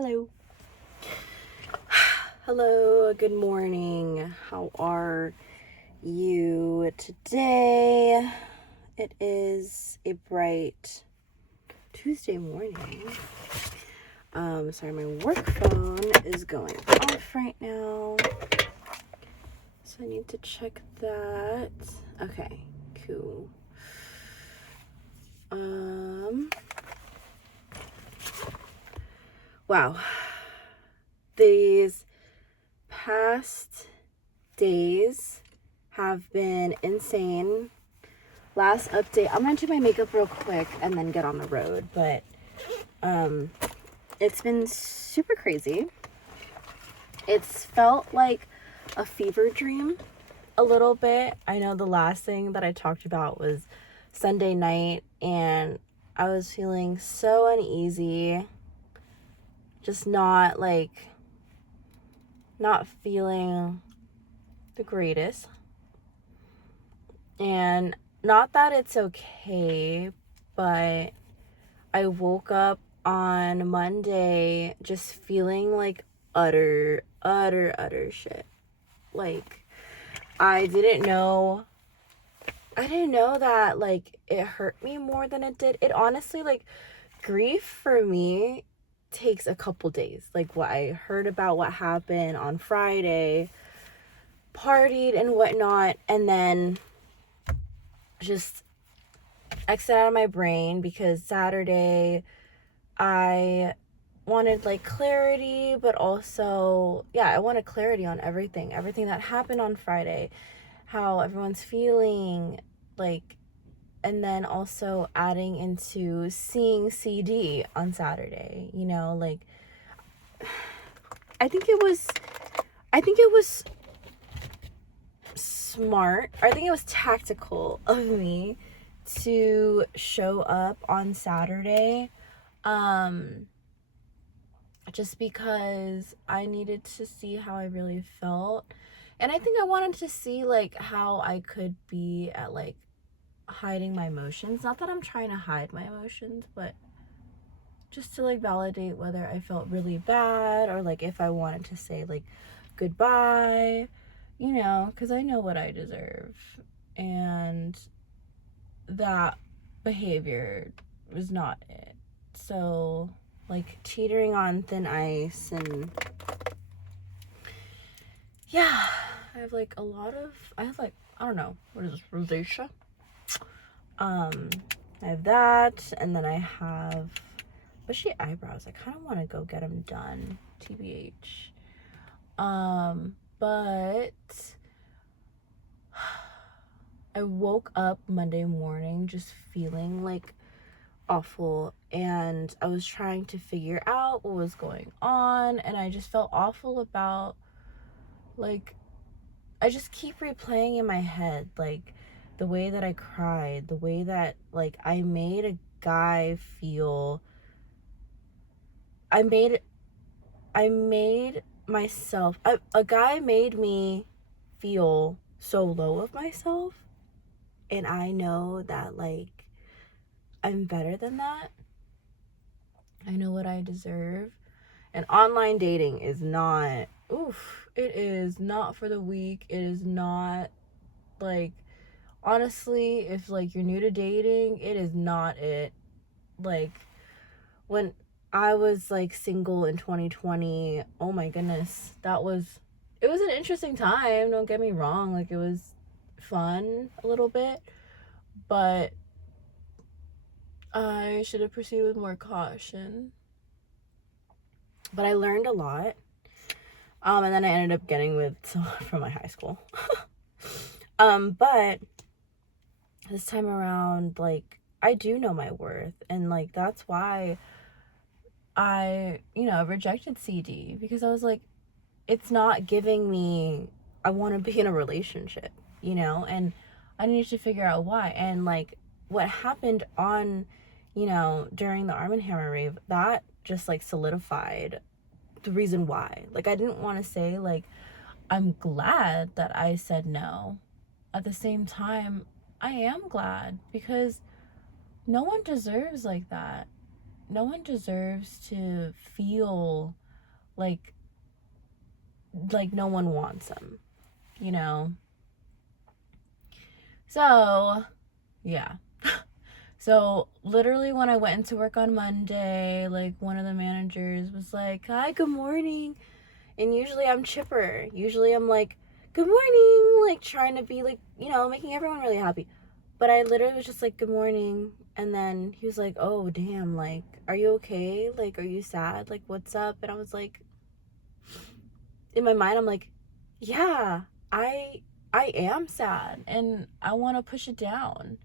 Hello. Hello, good morning. How are you today? It is a bright Tuesday morning. Sorry, my work phone is going off right now. So I need to check that. Okay, cool. Wow. These past days have been insane. Last update, I'm gonna do my makeup real quick and then get on the road, but it's been super crazy. It's felt like a fever dream a little bit. I know the last thing that I talked about was Sunday night, and I was feeling so uneasy, just not feeling the greatest. And not that it's okay, but I woke up on Monday just feeling like utter shit. Like, I didn't know that, like, it hurt me more than it did. It honestly, like, grief for me takes a couple days. Like, what I heard about what happened on Friday, partied and whatnot, and then just exit out of my brain, because Saturday I wanted like clarity, but also, yeah, I wanted clarity on everything that happened on Friday, how everyone's feeling, like, and then also adding into seeing CD on Saturday, you know, like, I think it was smart. I think it was tactical of me to show up on Saturday, just because I needed to see how I really felt. And I think I wanted to see, like, how I could be at, like, hiding my emotions. Not that I'm trying to hide my emotions, but just to, like, validate whether I felt really bad, or, like, if I wanted to say, like, goodbye, you know, because I know what I deserve. And that behavior was not it. So, like, teetering on thin ice, and yeah, I have like I don't know, what is this, rosacea? I have that, and then I have bushy eyebrows. I kind of want to go get them done, TBH. But I woke up Monday morning just feeling like awful, and I was trying to figure out what was going on, and I just felt awful about, like, I just keep replaying in my head, like, the way that I cried, the way that, like, I made a guy feel, I made myself, a guy made me feel so low of myself, and I know that, like, I'm better than that. I know what I deserve. And online dating is not, it is not for the weak. It is not, like, honestly, if, like, you're new to dating, it is not it. Like, when I was, like, single in 2020, oh my goodness, it was an interesting time, don't get me wrong. Like, it was fun a little bit, but I should have proceeded with more caution. But I learned a lot. And then I ended up getting with someone from my high school. But this time around, like, I do know my worth, and, like, that's why I, rejected CD, because I was like, it's not giving me, I want to be in a relationship, and I needed to figure out why. And, like, what happened on, during the Arm & Hammer rave, that just, like, solidified the reason why. Like, I didn't want to say, like, I'm glad that I said no. At the same time, I am glad, because no one deserves like that. no one deserves to feel like no one wants them, you know? So, yeah. So, literally, when I went into work on Monday, like, one of the managers was like, "Hi, good morning." And usually I'm chipper. Usually I'm like, "Good morning," like, trying to be, like, making everyone really happy. But I literally was just like, "Good morning." And then he was like, "Oh, damn, like, are you okay? Like, are you sad? Like, what's up?" And I was like, in my mind, I'm like, yeah, I am sad and I want to push it down.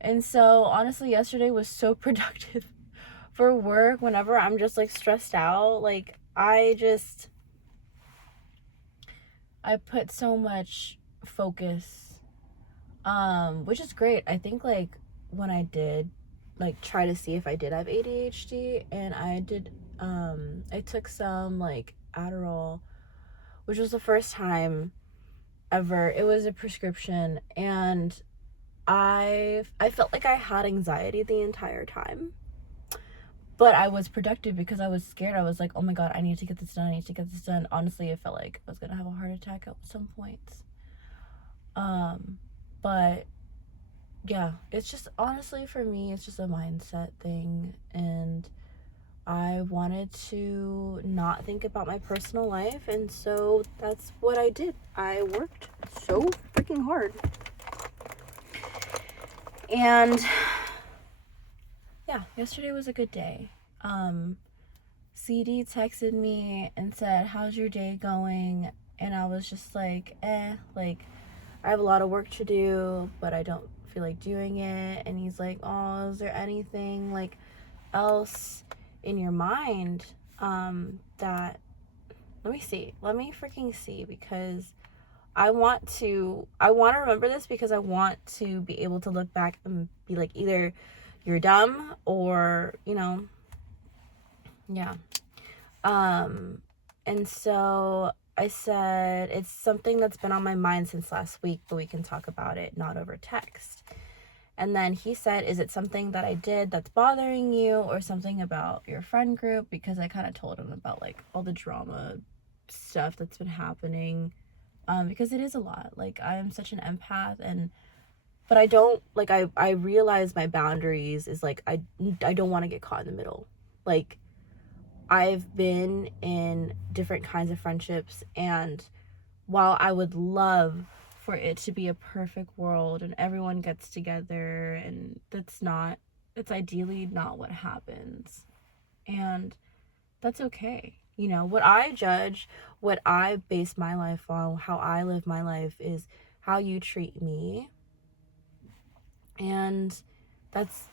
And so honestly, yesterday was so productive for work. Whenever I'm just like stressed out, like I put so much focus, which is great. I think like when I did like try to see if I did have ADHD, and I took some like Adderall, which was the first time ever. It was a prescription, and I felt like I had anxiety the entire time. But I was productive because I was scared. I was like, "Oh my god, I need to get this done. I need to get this done." Honestly, it felt like I was gonna have a heart attack at some points. But yeah, it's just honestly for me, it's just a mindset thing, and I wanted to not think about my personal life, and so that's what I did. I worked so freaking hard. And yeah, yesterday was a good day. CD texted me and said, "How's your day going?" And I was just like, like, I have a lot of work to do, but I don't feel like doing it. And he's like, "Oh, is there anything like else in your mind that let me see. Let me freaking see, because I want to remember this, because I want to be able to look back and be like, either you're dumb or, yeah." And so I said, "It's something that's been on my mind since last week, but we can talk about it, not over text." And then he said, "Is it something that I did that's bothering you, or something about your friend group?" Because I kind of told him about like all the drama stuff that's been happening. Because it is a lot. Like, I am such an empath, but I don't like, I realize my boundaries is like, I don't want to get caught in the middle. Like, I've been in different kinds of friendships, and while I would love for it to be a perfect world and everyone gets together, and it's ideally not what happens. And that's okay. What I base my life on, how I live my life, is how you treat me. And that's,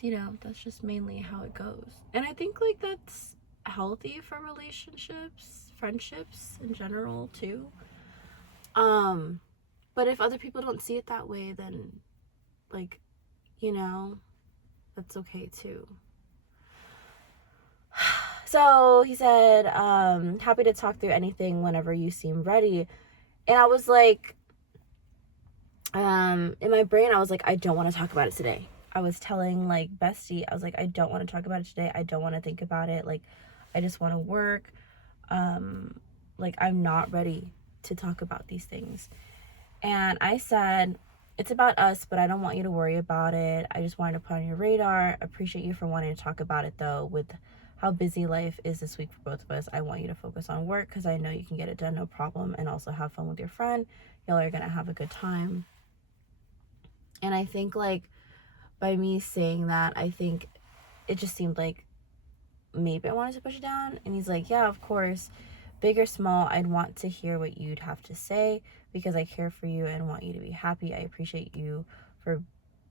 that's just mainly how it goes. And I think like that's healthy for relationships, friendships in general too. But if other people don't see it that way, then like, that's okay too. So he said, "Happy to talk through anything whenever you seem ready." And I was like, in my brain, I was like, I don't want to talk about it today. I was telling like Bestie, I was like, I don't want to talk about it today. I don't want to think about it. Like, I just want to work. Like, I'm not ready to talk about these things. And I said, "It's about us, but I don't want you to worry about it. I just wanted to put on your radar. Appreciate you for wanting to talk about it, though. With how busy life is this week for both of us, I want you to focus on work, because I know you can get it done, no problem, and also have fun with your friend. Y'all are gonna have a good time." And I think like by me saying that, I think it just seemed like maybe I wanted to push it down. And he's like, "Yeah, of course. Big or small, I'd want to hear what you'd have to say, because I care for you and want you to be happy. I appreciate you for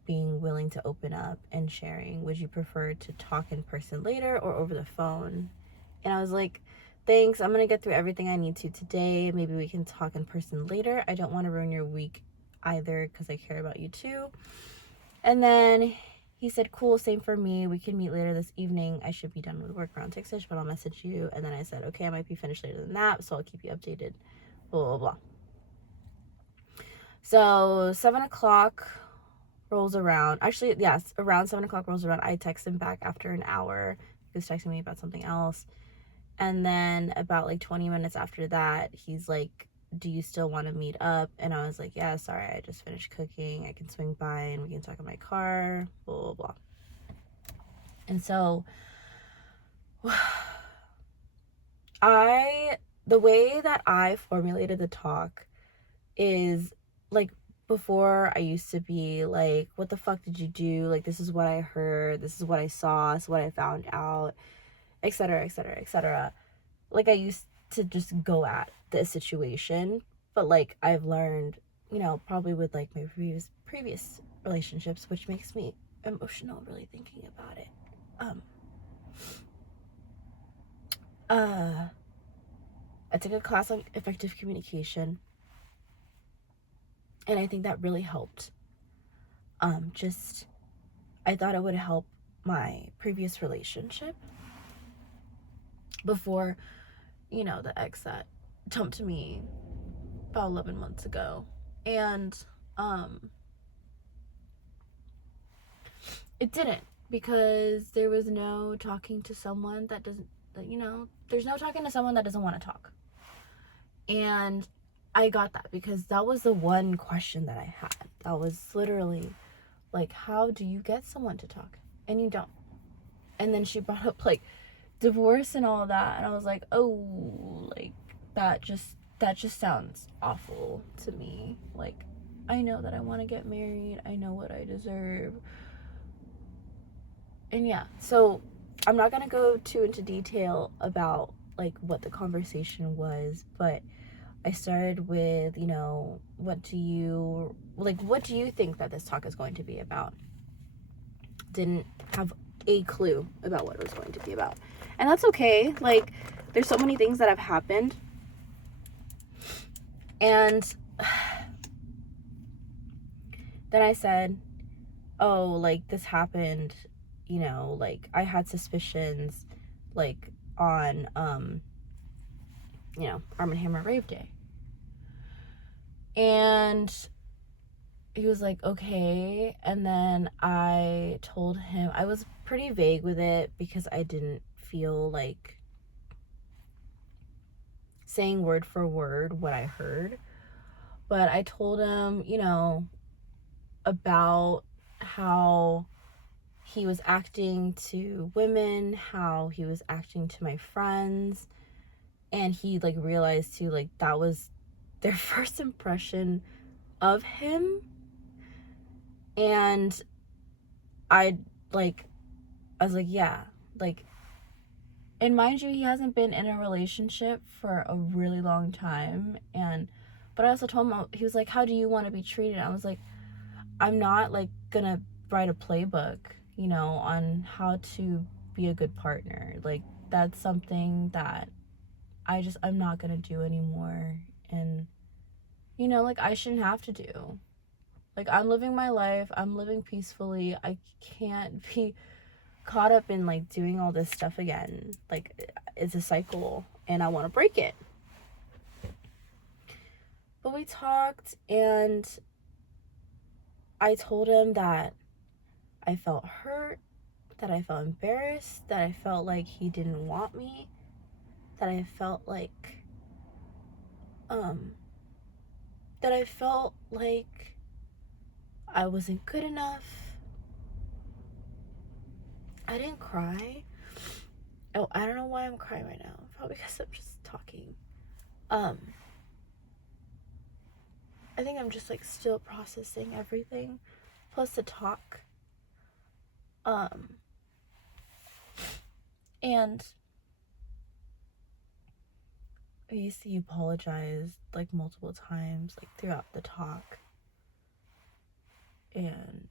being willing to open up and sharing. Would you prefer to talk in person later or over the phone?" And I was like, "Thanks. I'm going to get through everything I need to today. Maybe we can talk in person later. I don't want to ruin your week either, because I care about you too." And then he said, "Cool, same for me. We can meet later this evening. I should be done with work around 6ish, but I'll message you." And then I said, "Okay, I might be finished later than that, so I'll keep you updated." Blah, blah, blah. So 7 o'clock rolls around. Actually, yes, around 7 o'clock rolls around. I text him back after an hour. He was texting me about something else. And then about like 20 minutes after that, he's like, do you still want to meet up? And I was like, yeah, sorry, I just finished cooking. I can swing by and we can talk in my car, blah, blah, blah. And so the way that I formulated the talk is like, before I used to be like, what the fuck did you do? Like, this is what I heard, this is what I saw, this is what I found out, etc., etc., etc. Like, I used to just go at the situation, but like I've learned, probably with like my previous relationships, which makes me emotional really thinking about it. I took a class on effective communication, and I think that really helped. I thought it would help my previous relationship before, the ex that dumped me about 11 months ago. And it didn't, because there was no talking to someone that doesn't, there's no talking to someone that doesn't want to talk. And I got that, because that was the one question that I had. That was literally like, how do you get someone to talk? And you don't. And then she brought up like divorce and all that, and I was like, oh, like that just sounds awful to me. Like, I know that I want to get married, I know what I deserve. And yeah, so I'm not gonna go too into detail about like what the conversation was, but I started with, what do you think that this talk is going to be about? Didn't have a clue about what it was going to be about. And that's okay. Like, there's so many things that have happened. And then I said, oh, like, this happened, like, I had suspicions, like, on, Arm & Hammer Rave Day. And he was like, okay. And then I told him, I was pretty vague with it because I didn't feel like saying word for word what I heard. But I told him, about how he was acting to women, how he was acting to my friends. And he like realized too, like, that was their first impression of him. And I was like, yeah, like, and mind you, he hasn't been in a relationship for a really long time. But I also told him, he was like, how do you want to be treated? I was like, I'm not like gonna write a playbook, on how to be a good partner. Like, that's something that I'm not gonna do anymore. And, like, I shouldn't have to do. Like, I'm living my life, I'm living peacefully. I can't be caught up in like doing all this stuff again. Like, it's a cycle and I want to break it. But we talked, and I told him that I felt hurt, that I felt embarrassed, that I felt like he didn't want me, that I felt like I wasn't good enough. I didn't cry. Oh, I don't know why I'm crying right now. Probably because I'm just talking. I think I'm just like still processing everything, plus the talk. And he apologized like multiple times, like throughout the talk. And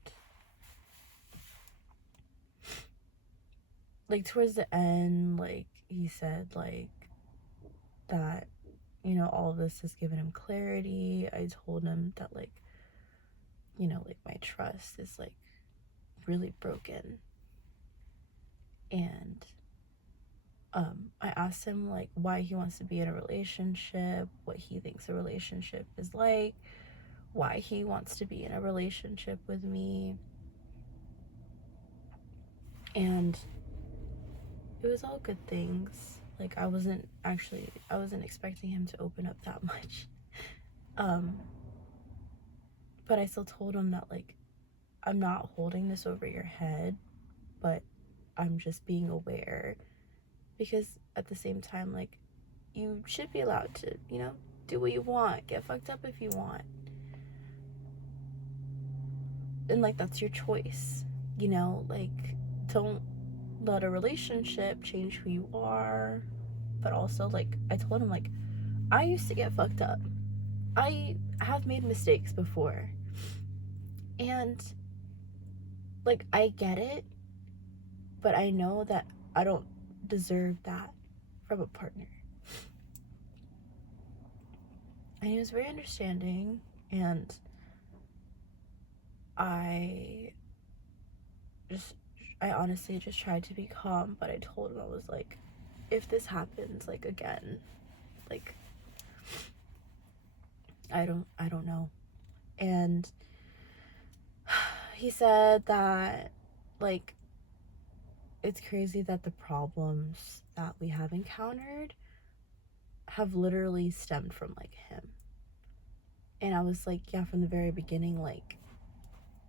like towards the end, like he said like that, all of this has given him clarity. I told him that like, like my trust is like really broken. And I asked him like why he wants to be in a relationship, what he thinks a relationship is like, why he wants to be in a relationship with me. And it was all good things. Like, I wasn't expecting him to open up that much. But I still told him that, like, I'm not holding this over your head, but I'm just being aware. Because at the same time, like, you should be allowed to, you know, do what you want. Get fucked up if you want. And, like, that's your choice. You know, like, don't let a relationship change who you are. But also, like, I told him, like, I used to get fucked up. I have made mistakes before. And, like, I get it. But I know that I don't deserve that from a partner. And he was very understanding. And I honestly just tried to be calm. But I told him, I was like, if this happens, like, again, like, I don't know. And he said that, like, it's crazy that the problems that we have encountered have literally stemmed from, like, him. And I was like, yeah, from the very beginning, like,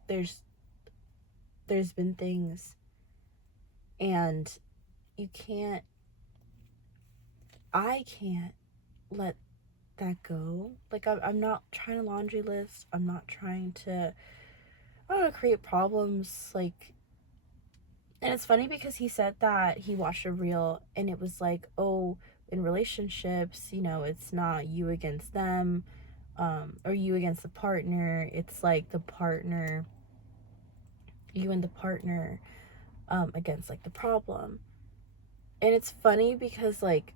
there's been things, and I can't let that go. Like, I'm not trying to laundry list. I'm not trying to, I don't know, create problems. Like, and it's funny because he said that he watched a reel and it was like, oh, in relationships, you know, it's not you against them, or you against the partner. It's like the partner, you and the partner, against, like, the problem. And it's funny because, like,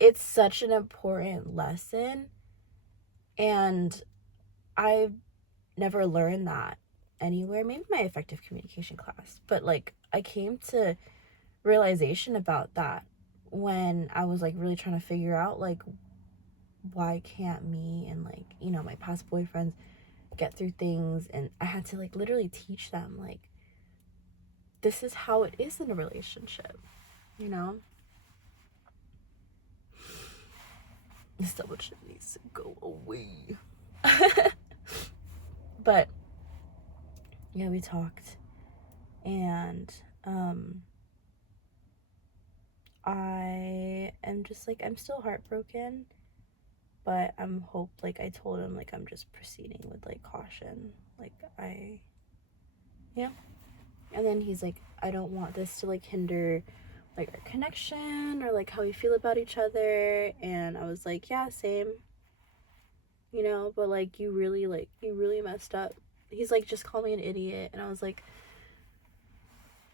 it's such an important lesson, and I've never learned that anywhere. Maybe my effective communication class, but, like, I came to realization about that when I was, like, really trying to figure out, like, why can't me and, like, you know, my past boyfriends get through things. And I had to, like, literally teach them, like, this is how it is in a relationship, you know. This double chin needs to go away. But yeah, we talked, and I am just, like, I'm still heartbroken, but like, I told him, like, I'm just proceeding with, like, caution. Like, yeah. And then he's like, I don't want this to, like, hinder, like, our connection or, like, how we feel about each other. And I was like, yeah, same, you know, but, like, you really messed up. He's like, just call me an idiot. And I was like,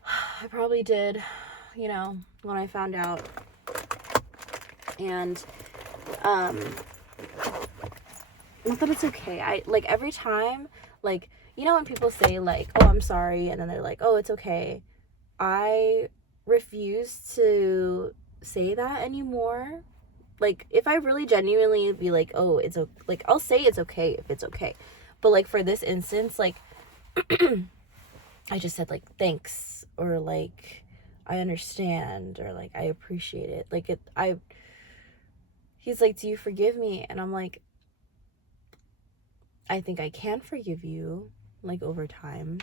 I probably did, you know, when I found out. And not that it's okay. I, like, every time, like, you know, when people say, like, oh, I'm sorry, and then they're like, oh, it's okay, I refuse to say that anymore. Like, if I really genuinely be like, oh, it's okay, like, I'll say it's okay if it's okay. But, like, for this instance, like, I just said, like, thanks, or, like, I understand, or, like, I appreciate it. Like, he's like, do you forgive me? And I'm like, I think I can forgive you, like, over time.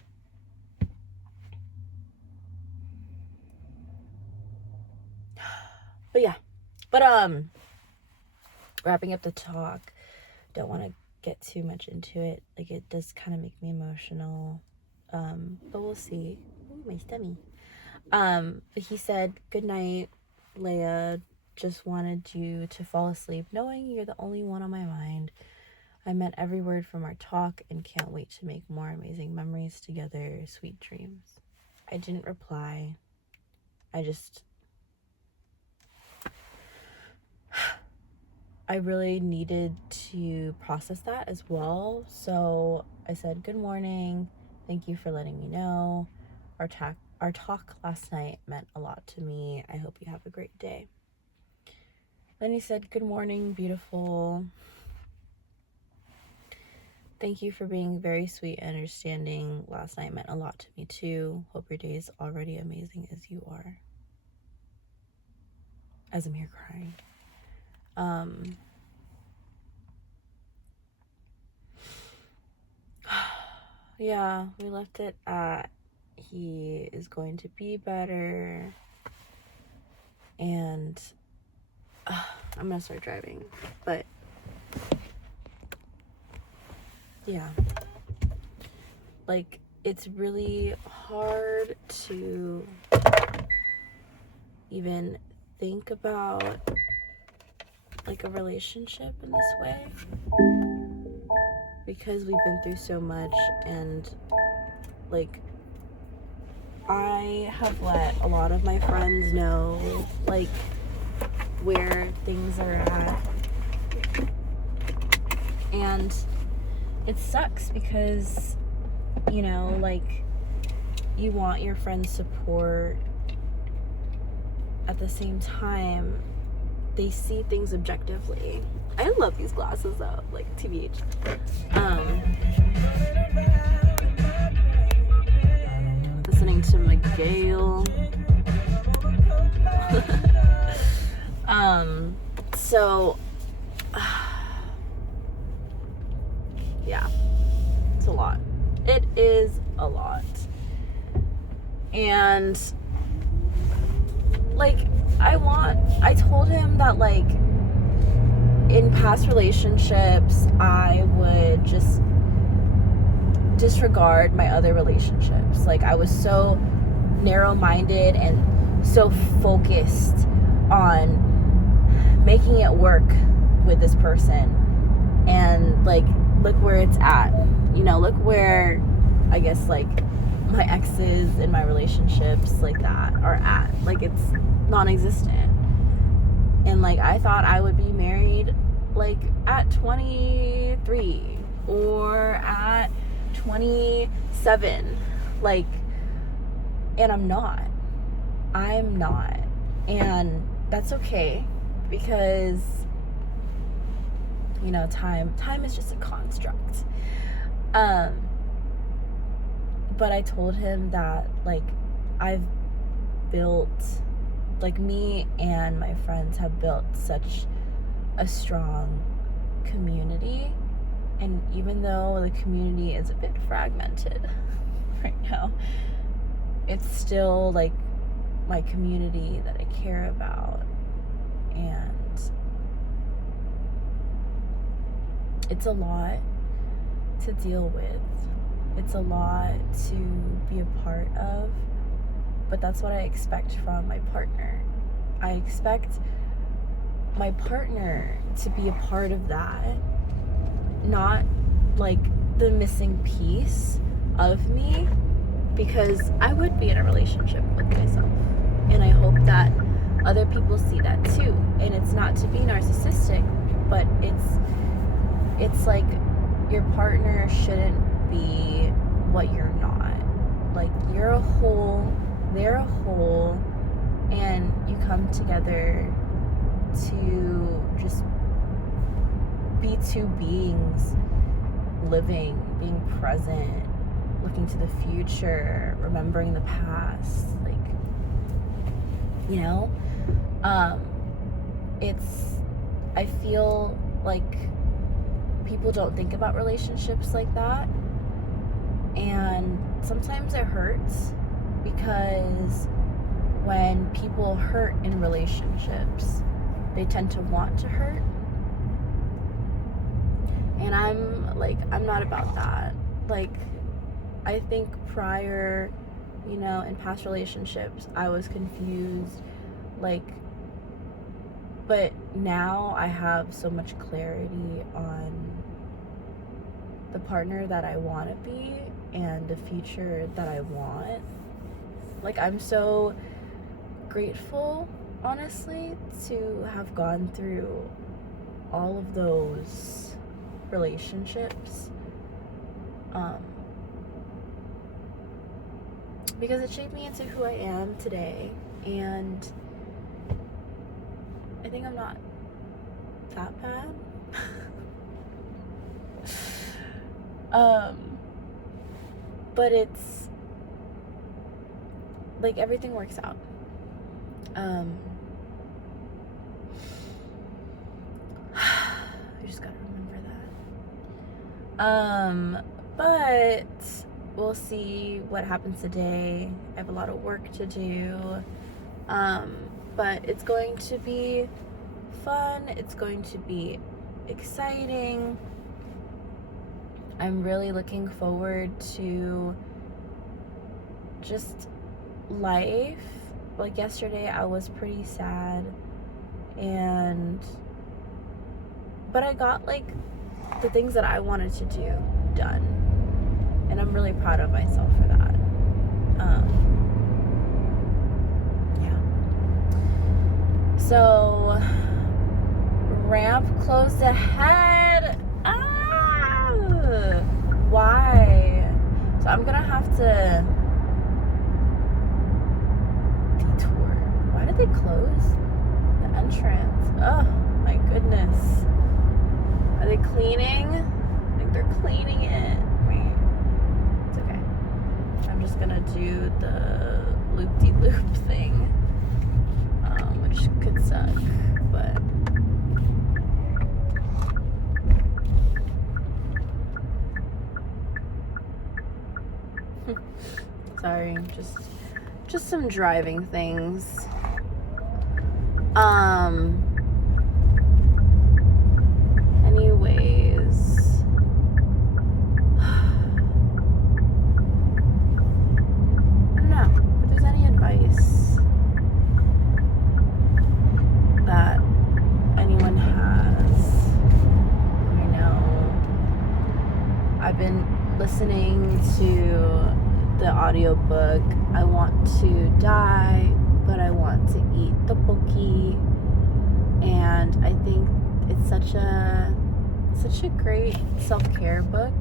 But yeah. But wrapping up the talk, don't want to get too much into it. Like, it does kind of make me emotional. But we'll see. Ooh, my stomach. But he said, good night, Leia. Just wanted you to fall asleep knowing you're the only one on my mind. I meant every word from our talk and can't wait to make more amazing memories together. Sweet dreams. I didn't reply. I really needed to process that as well. So I said, good morning. Thank you for letting me know. Our talk last night meant a lot to me. I hope you have a great day. Then he said, good morning, beautiful. Thank you for being very sweet and understanding. Last night meant a lot to me too. Hope your day is already amazing as you are. As I'm here crying. Yeah, we left it at he is going to be better. And I'm gonna start driving. But yeah. Like, it's really hard to even think about like a relationship in this way because we've been through so much, and like I have let a lot of my friends know like where things are at, and it sucks because, you know, like, you want your friends' support. At the same time, they see things objectively. I love these glasses though, like, TBH. Listening to Miguel. So yeah, it's a lot. It is a lot. And like, I told him that like in past relationships I would just disregard my other relationships. Like, I was so narrow-minded and so focused on making it work with this person, and like, look where it's at, you know, look where I guess like my exes in my relationships like that are at. Like, it's non-existent. And like, I thought I would be married like at 23 or at 27, like, and I'm not. And that's okay, because, you know, time is just a construct. But I told him that like I've built, like, me and my friends have built such a strong community, and even though the community is a bit fragmented right now, it's still like my community that I care about. And it's a lot to deal with. It's a lot to be a part of, but that's what I expect from my partner. I expect my partner to be a part of that, not like the missing piece of me, because I would be in a relationship with myself, and I hope that other people see that too. And it's not to be narcissistic, but it's like, your partner shouldn't be what you're not. Like, you're a whole, they're a whole, and you come together to just be two beings living, being present, looking to the future, remembering the past. Like, you know, I feel like people don't think about relationships like that, and sometimes it hurts, because when people hurt in relationships, they tend to want to hurt, and I'm not about that. Like, I think prior, you know, in past relationships, I was confused, like, but now I have so much clarity on the partner that I want to be and the future that I want. Like, I'm so grateful, honestly, to have gone through all of those relationships, because it shaped me into who I am today. And I think I'm not that bad. But it's like everything works out. You just gotta remember that. But we'll see what happens today. I have a lot of work to do. But it's going to be fun. It's going to be exciting. I'm really looking forward to just life. Like yesterday I was pretty sad, but I got like the things that I wanted to do done, and I'm really proud of myself for that. Yeah. So ramp closed ahead. Why? So I'm gonna have to detour. Why did they close the entrance? Oh my goodness. Are they cleaning? I think they're cleaning it. Wait. It's okay. I'm just gonna do the loop-de-loop thing, which could suck, but sorry, just some driving things. Anyways, I don't know if there's any advice that anyone has. You know, I've been listening to the audiobook I Want to Die, but I Want to Eat Tteokbokki, and I think it's such a great self-care book.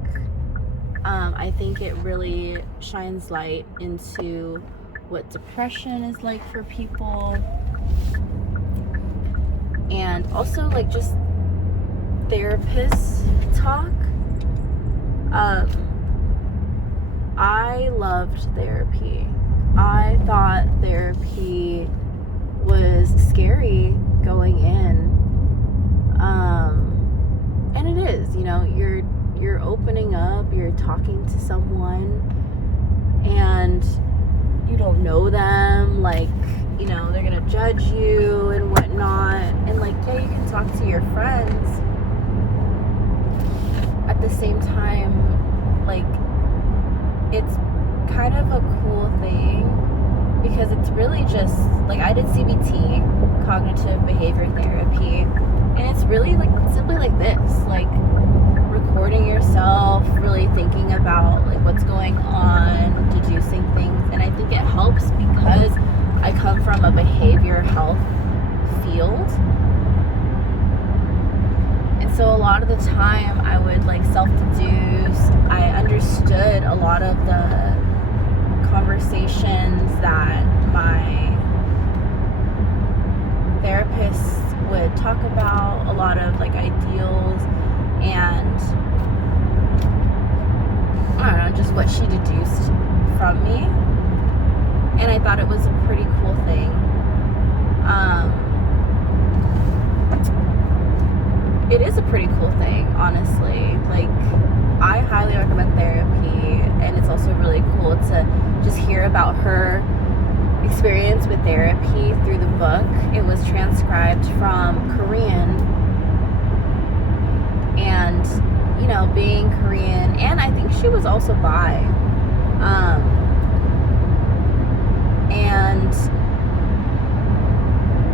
I think it really shines light into what depression is like for people, and also like just therapist talk. I loved therapy. I thought therapy was scary going in. And it is, you know, you're opening up, you're talking to someone, and you don't know them, like, you know, they're gonna judge you and whatnot. And like, yeah, you can talk to your friends. At the same time, like, it's kind of a cool thing because it's really just like, I did CBT, cognitive behavior therapy, and it's really like simply like this, like recording yourself, really thinking about like what's going on, deducing things. And I think it helps because I come from a behavior health field, and so a lot of the time I would like self-deduce. I understood a lot of the conversations that my therapists would talk about, a lot of like ideals, and I don't know, just what she deduced from me. And I thought it was a pretty cool thing. It is a pretty cool thing, honestly. Like, I highly recommend therapy, and it's also really cool to just hear about her experience with therapy through the book. It was transcribed from Korean, and, you know, being Korean, and I think she was also bi, and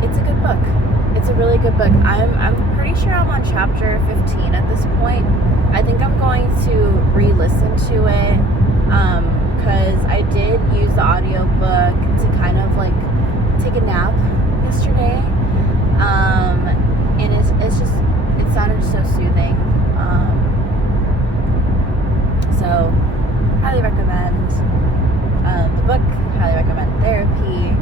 it's a good book. It's a really good book. I'm pretty sure I'm on chapter 15 at this point. I think I'm going to re-listen to it, because I did use the audiobook to kind of like take a nap yesterday, and it's just, it sounded so soothing. So highly recommend the book, highly recommend therapy.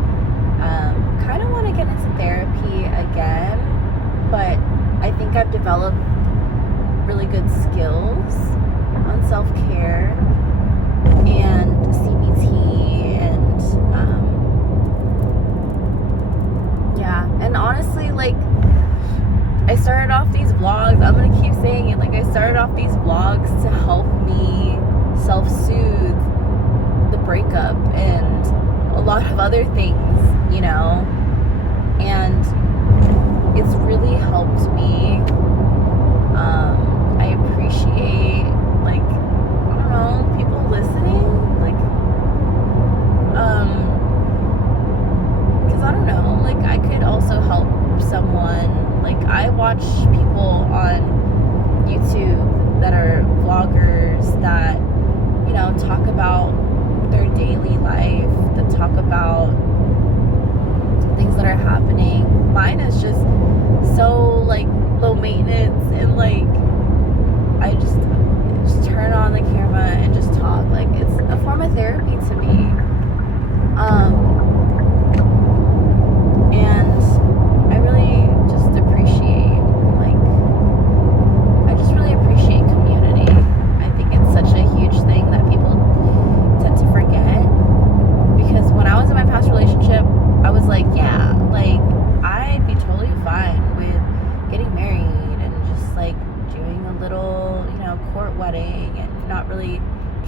Kind of want to get into therapy again, but I think I've developed really good skills on self-care and CBT and yeah. And honestly, like, I started off these vlogs, I'm gonna keep saying it, like, I started off these vlogs to help me self-soothe the breakup and a lot of other things, you know, and it's really helped me. I appreciate, like, I don't know, people listening, like, because I don't know, like, I could also help someone. Like, I watch people on YouTube that are vloggers that, you know, talk about their daily life, that talk about things that are happening. Mine is just so, like, low maintenance, and, like, I just turn on the camera and just talk. Like, it's a form of therapy to me. And I really just appreciate, like, I just really appreciate community. I think it's such a huge thing that people tend to forget, because when I was in my past relationship, I was like, yeah, like, I'd be totally fine with getting married and just, like, doing a little, you know, court wedding and not really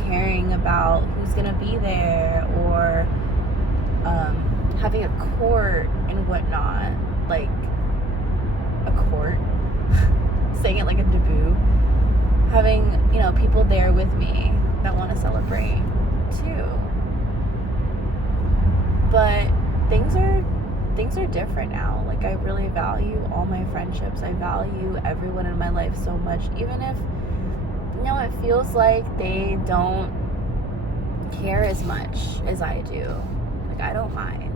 caring about who's gonna be there, or having a court and whatnot, like a court, saying it like a debut, having, you know, people there with me that want to celebrate too. But things are different now. Like, I really value all my friendships. I value everyone in my life so much, even if, you know, it feels like they don't care as much as I do. Like, I don't mind.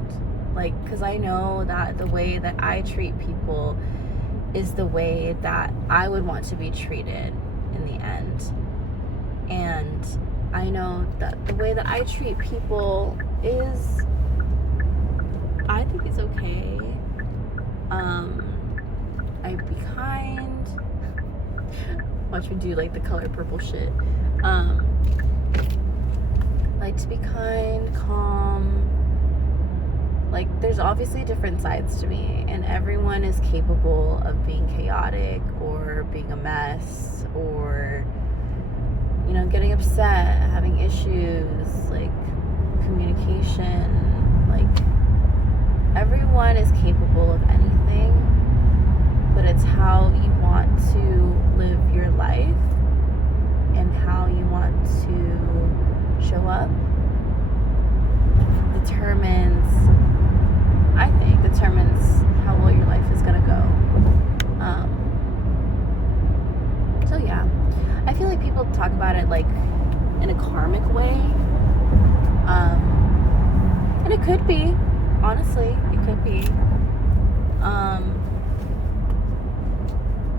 Like, because I know that the way that I treat people is the way that I would want to be treated in the end. And I know that the way that I treat people is, I think, it's okay. I be kind. Watch me do, like, the color purple shit. Like, to be kind, calm. Like, there's obviously different sides to me, and everyone is capable of being chaotic or being a mess, or, you know, getting upset, having issues, like communication. Like, everyone is capable of anything, but it's how you want to live your life and how you want to show up determines how well your life is gonna go. So yeah, I feel like people talk about it like in a karmic way, and it could be, honestly, it could be.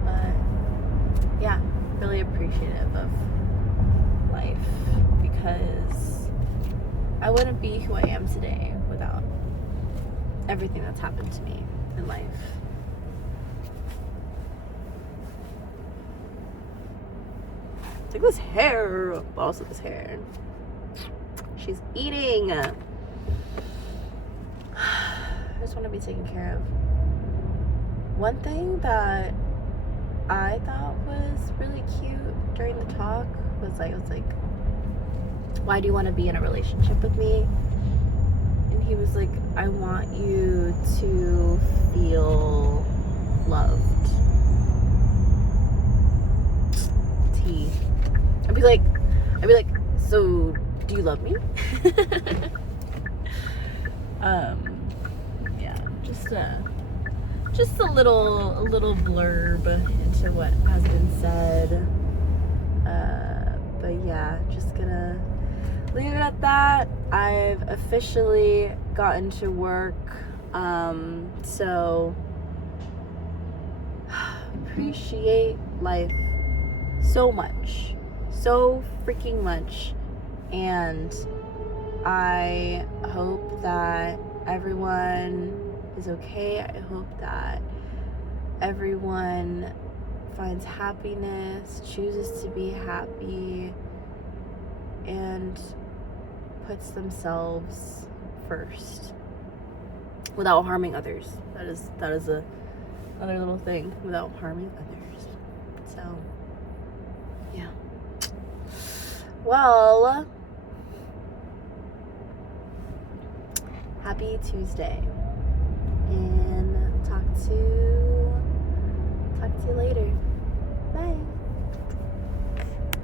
But yeah, really appreciative of life, because I wouldn't be who I am today without everything that's happened to me in life. Take this hair, also this hair. She's eating. I just want to be taken care of. One thing that I thought was really cute during the talk was, I was like, why do you want to be in a relationship with me? And he was like, I want you to feel loved. Tea. I'd be like, so do you love me? Yeah, just a little blurb into what has been said. But yeah, just gonna leave it at that. I've officially gotten to work, so appreciate life so much, so freaking much, and I hope that everyone is okay. I hope that everyone finds happiness, chooses to be happy, and puts themselves first without harming others. That is another little thing, without harming others. So yeah. Well, happy Tuesday, and talk to